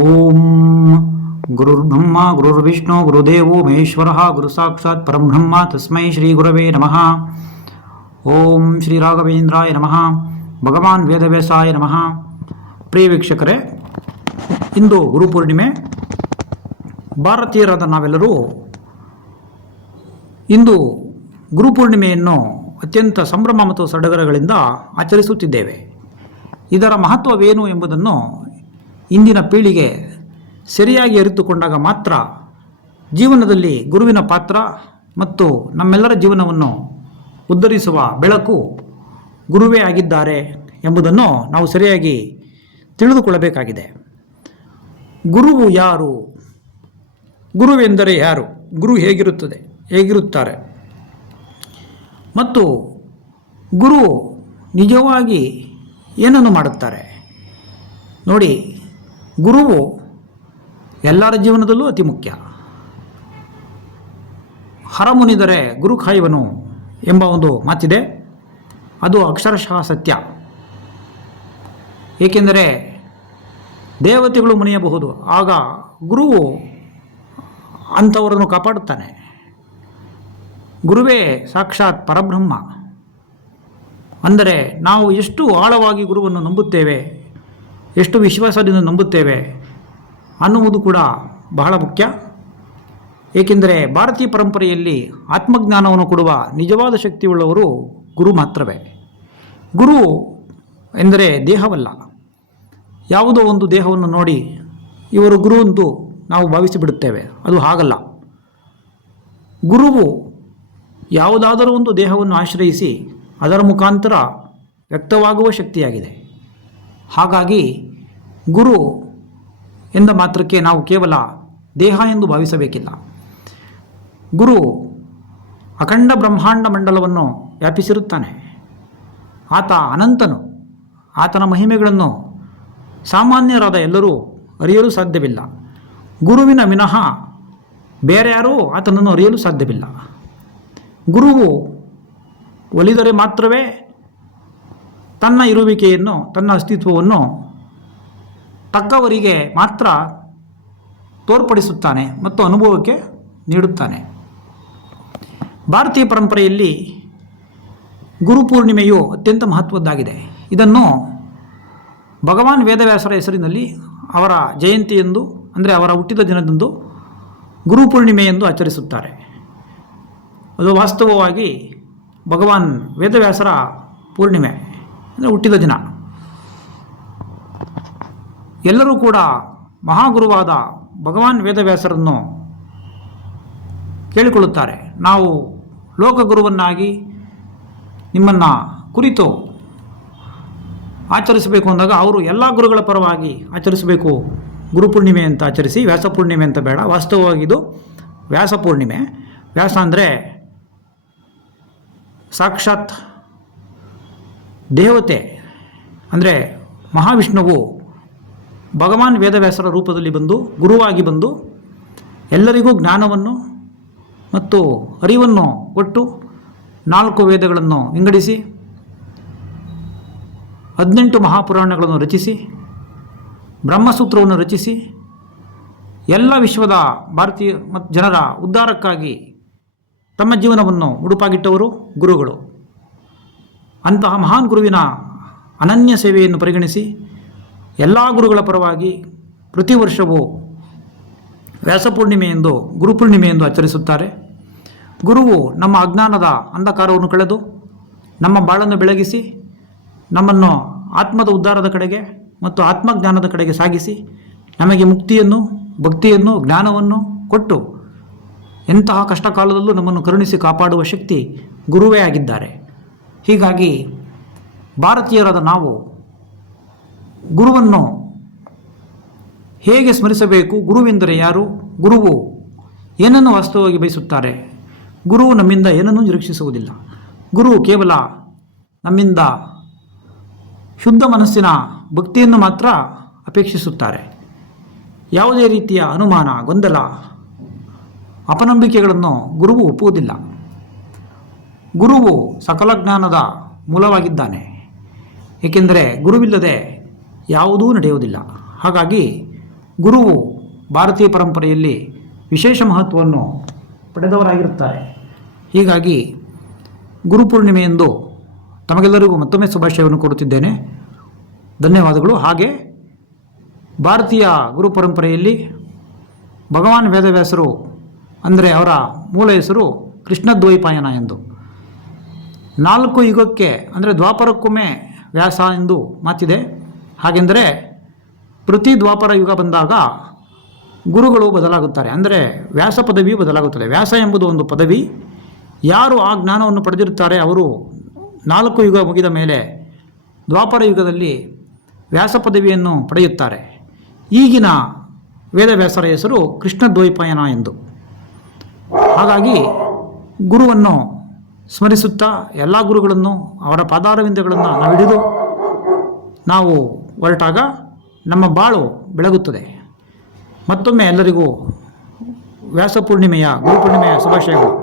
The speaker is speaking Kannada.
ಓಂ ಗುರುರ್ಬ್ರಹ್ಮ ಗುರುರ್ವಿಷ್ಣು ಗುರುದೇವೋ ಮಹೇಶ್ವರ ಗುರು ಸಾಕ್ಷಾತ್ ಪರಬ್ರಹ್ಮ ತಸ್ಮೈ ಶ್ರೀ ಗುರವೇ ನಮಃ. ಓಂ ಶ್ರೀ ರಾಘವೇಂದ್ರಾಯ ನಮಃ. ಭಗವಾನ್ ವೇದವ್ಯಾಸಾಯ ನಮಃ. ಪ್ರಿಯ ವೀಕ್ಷಕರೇ, ಇಂದು ಗುರುಪೂರ್ಣಿಮೆ. ಭಾರತೀಯರಾದ ನಾವೆಲ್ಲರೂ ಇಂದು ಗುರುಪೂರ್ಣಿಮೆಯನ್ನು ಅತ್ಯಂತ ಸಂಭ್ರಮ ಮತ್ತು ಸಡಗರಗಳಿಂದ ಆಚರಿಸುತ್ತಿದ್ದೇವೆ. ಇದರ ಮಹತ್ವವೇನು ಎಂಬುದನ್ನು ಇಂದಿನ ಪೀಳಿಗೆ ಸರಿಯಾಗಿ ಅರಿತುಕೊಂಡಾಗ ಮಾತ್ರ ಜೀವನದಲ್ಲಿ ಗುರುವಿನ ಪಾತ್ರ ಮತ್ತು ನಮ್ಮೆಲ್ಲರ ಜೀವನವನ್ನು ಉದ್ಧರಿಸುವ ಬೆಳಕು ಗುರುವೇ ಆಗಿದ್ದಾರೆ ಎಂಬುದನ್ನು ನಾವು ಸರಿಯಾಗಿ ತಿಳಿದುಕೊಳ್ಳಬೇಕಾಗಿದೆ. ಗುರುವು ಯಾರು? ಗುರುವೆಂದರೆ ಯಾರು? ಗುರು ಹೇಗಿರುತ್ತಾರೆ ಮತ್ತು ಗುರು ನಿಜವಾಗಿ ಏನನ್ನು ಮಾಡುತ್ತಾರೆ? ನೋಡಿ, ಗುರುವು ಎಲ್ಲರ ಜೀವನದಲ್ಲೂ ಅತಿ ಮುಖ್ಯ. ಹರಮುನಿದರೆ ಗುರು ಕಾಯುವನು ಎಂಬ ಒಂದು ಮಾತಿದೆ. ಅದು ಅಕ್ಷರಶಃ ಸತ್ಯ. ಏಕೆಂದರೆ ದೇವತೆಗಳು ಮುನಿಯಬಹುದು, ಆಗ ಗುರುವು ಅಂಥವರನ್ನು ಕಾಪಾಡುತ್ತಾನೆ. ಗುರುವೇ ಸಾಕ್ಷಾತ್ ಪರಬ್ರಹ್ಮ. ಅಂದರೆ ನಾವು ಎಷ್ಟು ಆಳವಾಗಿ ಗುರುವನ್ನು ನಂಬುತ್ತೇವೆ, ಎಷ್ಟು ವಿಶ್ವಾಸದಿಂದ ನಂಬುತ್ತೇವೆ ಅನ್ನುವುದು ಕೂಡ ಬಹಳ ಮುಖ್ಯ. ಏಕೆಂದರೆ ಭಾರತೀಯ ಪರಂಪರೆಯಲ್ಲಿ ಆತ್ಮಜ್ಞಾನವನ್ನು ಕೊಡುವ ನಿಜವಾದ ಶಕ್ತಿಯುಳ್ಳವರು ಗುರು ಮಾತ್ರವೇ. ಗುರು ಎಂದರೆ ದೇಹವಲ್ಲ. ಯಾವುದೋ ಒಂದು ದೇಹವನ್ನು ನೋಡಿ ಇವರು ಗುರು ಎಂದು ನಾವು ಭಾವಿಸಿಬಿಡುತ್ತೇವೆ. ಅದು ಹಾಗಲ್ಲ. ಗುರುವು ಯಾವುದಾದರೂ ಒಂದು ದೇಹವನ್ನು ಆಶ್ರಯಿಸಿ ಅದರ ಮುಖಾಂತರ ವ್ಯಕ್ತವಾಗುವ ಶಕ್ತಿಯಾಗಿದೆ. ಹಾಗಾಗಿ ಗುರು ಎಂದ ಮಾತ್ರಕ್ಕೆ ನಾವು ಕೇವಲ ದೇಹ ಎಂದು ಭಾವಿಸಬೇಕಿಲ್ಲ. ಗುರು ಅಖಂಡ ಬ್ರಹ್ಮಾಂಡ ಮಂಡಲವನ್ನು ವ್ಯಾಪಿಸಿರುತ್ತಾನೆ. ಆತ ಅನಂತನು. ಆತನ ಮಹಿಮೆಗಳನ್ನು ಸಾಮಾನ್ಯರಾದ ಎಲ್ಲರೂ ಅರಿಯಲು ಸಾಧ್ಯವಿಲ್ಲ. ಗುರುವಿನ ವಿನಃ ಬೇರೆ ಯಾರೂ ಆತನನ್ನು ಅರಿಯಲು ಸಾಧ್ಯವಿಲ್ಲ. ಗುರುವು ಒಲಿದರೆ ಮಾತ್ರವೇ ತನ್ನ ಇರುವಿಕೆಯನ್ನು, ತನ್ನ ಅಸ್ತಿತ್ವವನ್ನು ತಕ್ಕವರಿಗೆ ಮಾತ್ರ ತೋರ್ಪಡಿಸುತ್ತಾನೆ ಮತ್ತು ಅನುಭವಕ್ಕೆ ನೀಡುತ್ತಾನೆ. ಭಾರತೀಯ ಪರಂಪರೆಯಲ್ಲಿ ಗುರುಪೂರ್ಣಿಮೆಯು ಅತ್ಯಂತ ಮಹತ್ವದ್ದಾಗಿದೆ. ಇದನ್ನು ಭಗವಾನ್ ವೇದವ್ಯಾಸರ ಹೆಸರಿನಲ್ಲಿ ಅವರ ಜಯಂತಿಯೆಂದು, ಅಂದರೆ ಅವರ ಹುಟ್ಟಿದ ದಿನದಂದು ಗುರುಪೂರ್ಣಿಮೆ ಎಂದು ಆಚರಿಸುತ್ತಾರೆ. ಅದು ವಾಸ್ತವವಾಗಿ ಭಗವಾನ್ ವೇದವ್ಯಾಸರ ಪೂರ್ಣಿಮೆ, ಅಂದರೆ ಹುಟ್ಟಿದ ದಿನ. ಎಲ್ಲರೂ ಕೂಡ ಮಹಾಗುರುವಾದ ಭಗವಾನ್ ವೇದವ್ಯಾಸರನ್ನು ಕೇಳಿಕೊಳ್ಳುತ್ತಾರೆ. ನಾವು ಲೋಕಗುರುವನ್ನಾಗಿ ನಿಮ್ಮನ್ನು ಕುರಿತು ಆಚರಿಸಬೇಕು ಅಂದಾಗ ಅವರು ಎಲ್ಲ ಗುರುಗಳ ಪರವಾಗಿ ಆಚರಿಸಬೇಕು. ಗುರುಪೂರ್ಣಿಮೆ ಅಂತ ಆಚರಿಸಿ, ವ್ಯಾಸಪೂರ್ಣಿಮೆ ಅಂತ ಬೇಡ. ವಾಸ್ತವವಾಗಿ ಇದು ವ್ಯಾಸಪೂರ್ಣಿಮೆ. ವ್ಯಾಸ ಅಂದರೆ ಸಾಕ್ಷಾತ್ ದೇವತೆ, ಅಂದರೆ ಮಹಾವಿಷ್ಣುವು ಭಗವಾನ್ ವೇದವ್ಯಾಸರ ರೂಪದಲ್ಲಿ ಬಂದು, ಗುರುವಾಗಿ ಬಂದು ಎಲ್ಲರಿಗೂ ಜ್ಞಾನವನ್ನು ಮತ್ತು ಅರಿವನ್ನು ಕೊಟ್ಟು 4 ವೇದಗಳನ್ನು ವಿಂಗಡಿಸಿ 18 ಮಹಾಪುರಾಣಗಳನ್ನು ರಚಿಸಿ ಬ್ರಹ್ಮಸೂತ್ರವನ್ನು ರಚಿಸಿ ಎಲ್ಲ ವಿಶ್ವದ ಭಾರತೀಯ ಮತ್ತು ಜನರ ಉದ್ಧಾರಕ್ಕಾಗಿ ತಮ್ಮ ಜೀವನವನ್ನು ಮುಡುಪಾಗಿಟ್ಟವರು ಗುರುಗಳು. ಅಂತಹ ಮಹಾನ್ ಗುರುವಿನ ಅನನ್ಯ ಸೇವೆಯನ್ನು ಪರಿಗಣಿಸಿ ಎಲ್ಲ ಗುರುಗಳ ಪರವಾಗಿ ಪ್ರತಿ ವರ್ಷವೂ ವ್ಯಾಸಪೂರ್ಣಿಮೆ ಎಂದು, ಗುರುಪೂರ್ಣಿಮೆ ಎಂದು ಆಚರಿಸುತ್ತಾರೆ. ಗುರುವು ನಮ್ಮ ಅಜ್ಞಾನದ ಅಂಧಕಾರವನ್ನು ಕಳೆದು ನಮ್ಮ ಬಾಳನ್ನು ಬೆಳಗಿಸಿ ನಮ್ಮನ್ನು ಆತ್ಮದ ಉದ್ಧಾರದ ಕಡೆಗೆ ಮತ್ತು ಆತ್ಮಜ್ಞಾನದ ಕಡೆಗೆ ಸಾಗಿಸಿ ನಮಗೆ ಮುಕ್ತಿಯನ್ನು, ಭಕ್ತಿಯನ್ನು, ಜ್ಞಾನವನ್ನು ಕೊಟ್ಟು ಎಂತಹ ಕಷ್ಟ ಕಾಲದಲ್ಲೂ ನಮ್ಮನ್ನು ಕರುಣಿಸಿ ಕಾಪಾಡುವ ಶಕ್ತಿ ಗುರುವೇ ಆಗಿದ್ದಾರೆ. ಹೀಗಾಗಿ ಭಾರತೀಯರಾದ ನಾವು ಗುರುವನ್ನು ಹೇಗೆ ಸ್ಮರಿಸಬೇಕು? ಗುರುವೆಂದರೆ ಯಾರು? ಗುರುವು ಏನನ್ನು ವಾಸ್ತವವಾಗಿ ಬಯಸುತ್ತಾರೆ? ಗುರುವು ನಮ್ಮಿಂದ ಏನನ್ನೂ ನಿರೀಕ್ಷಿಸುವುದಿಲ್ಲ. ಗುರು ಕೇವಲ ನಮ್ಮಿಂದ ಶುದ್ಧ ಮನಸ್ಸಿನ ಭಕ್ತಿಯನ್ನು ಮಾತ್ರ ಅಪೇಕ್ಷಿಸುತ್ತಾರೆ. ಯಾವುದೇ ರೀತಿಯ ಅನುಮಾನ, ಗೊಂದಲ, ಅಪನಂಬಿಕೆಗಳನ್ನು ಗುರುವು ಒಪ್ಪುವುದಿಲ್ಲ. ಗುರುವು ಸಕಲ ಜ್ಞಾನದ ಮೂಲವಾಗಿದ್ದಾನೆ. ಏಕೆಂದರೆ ಗುರುವಿಲ್ಲದೆ ಯಾವುದೂ ನಡೆಯುವುದಿಲ್ಲ. ಹಾಗಾಗಿ ಗುರುವು ಭಾರತೀಯ ಪರಂಪರೆಯಲ್ಲಿ ವಿಶೇಷ ಮಹತ್ವವನ್ನು ಪಡೆದವರಾಗಿರುತ್ತಾರೆ. ಹೀಗಾಗಿ ಗುರುಪೂರ್ಣಿಮೆಯಂದು ತಮಗೆಲ್ಲರಿಗೂ ಮತ್ತೊಮ್ಮೆ ಶುಭಾಶಯವನ್ನು ಕೊಡುತ್ತಿದ್ದೇನೆ. ಧನ್ಯವಾದಗಳು. ಹಾಗೆ ಭಾರತೀಯ ಗುರು ಪರಂಪರೆಯಲ್ಲಿ ಭಗವಾನ್ ವೇದವ್ಯಾಸರು ಅಂದರೆ ಅವರ ಮೂಲ ಹೆಸರು ಕೃಷ್ಣದ್ವೈಪಾಯನ ಎಂದು. 4 ಯುಗಕ್ಕೆ ಅಂದರೆ ದ್ವಾಪರಕ್ಕೊಮ್ಮೆ ವ್ಯಾಸ ಎಂದು ಮಾತಿದೆ. ಹಾಗೆಂದರೆ ಪ್ರತಿ ದ್ವಾಪರ ಯುಗ ಬಂದಾಗ ಗುರುಗಳು ಬದಲಾಗುತ್ತಾರೆ, ಅಂದರೆ ವ್ಯಾಸ ಪದವಿಯು ಬದಲಾಗುತ್ತದೆ. ವ್ಯಾಸ ಎಂಬುದು ಒಂದು ಪದವಿ. ಯಾರು ಆ ಜ್ಞಾನವನ್ನು ಪಡೆದಿರುತ್ತಾರೆ ಅವರು 4 ಯುಗ ಮುಗಿದ ಮೇಲೆ ದ್ವಾಪರ ಯುಗದಲ್ಲಿ ವ್ಯಾಸ ಪದವಿಯನ್ನು ಪಡೆಯುತ್ತಾರೆ. ಈಗಿನ ವೇದವ್ಯಾಸರ ಹೆಸರು ಕೃಷ್ಣದ್ವೈಪಾಯನ ಎಂದು. ಹಾಗಾಗಿ ಗುರುವನ್ನು ಸ್ಮರಿಸುತ್ತಾ ಎಲ್ಲ ಗುರುಗಳನ್ನು ಅವರ ಪಾದಾರವಿಂದಗಳನ್ನು ನಾವು ಹಿಡಿದು ನಾವು ಹೊರಟಾಗ ನಮ್ಮ ಬಾಳು ಬೆಳಗುತ್ತದೆ. ಮತ್ತೊಮ್ಮೆ ಎಲ್ಲರಿಗೂ ವ್ಯಾಸ ಪೂರ್ಣಿಮೆಯ ಗುರುಪೂರ್ಣಿಮೆಯ ಶುಭಾಶಯಗಳು.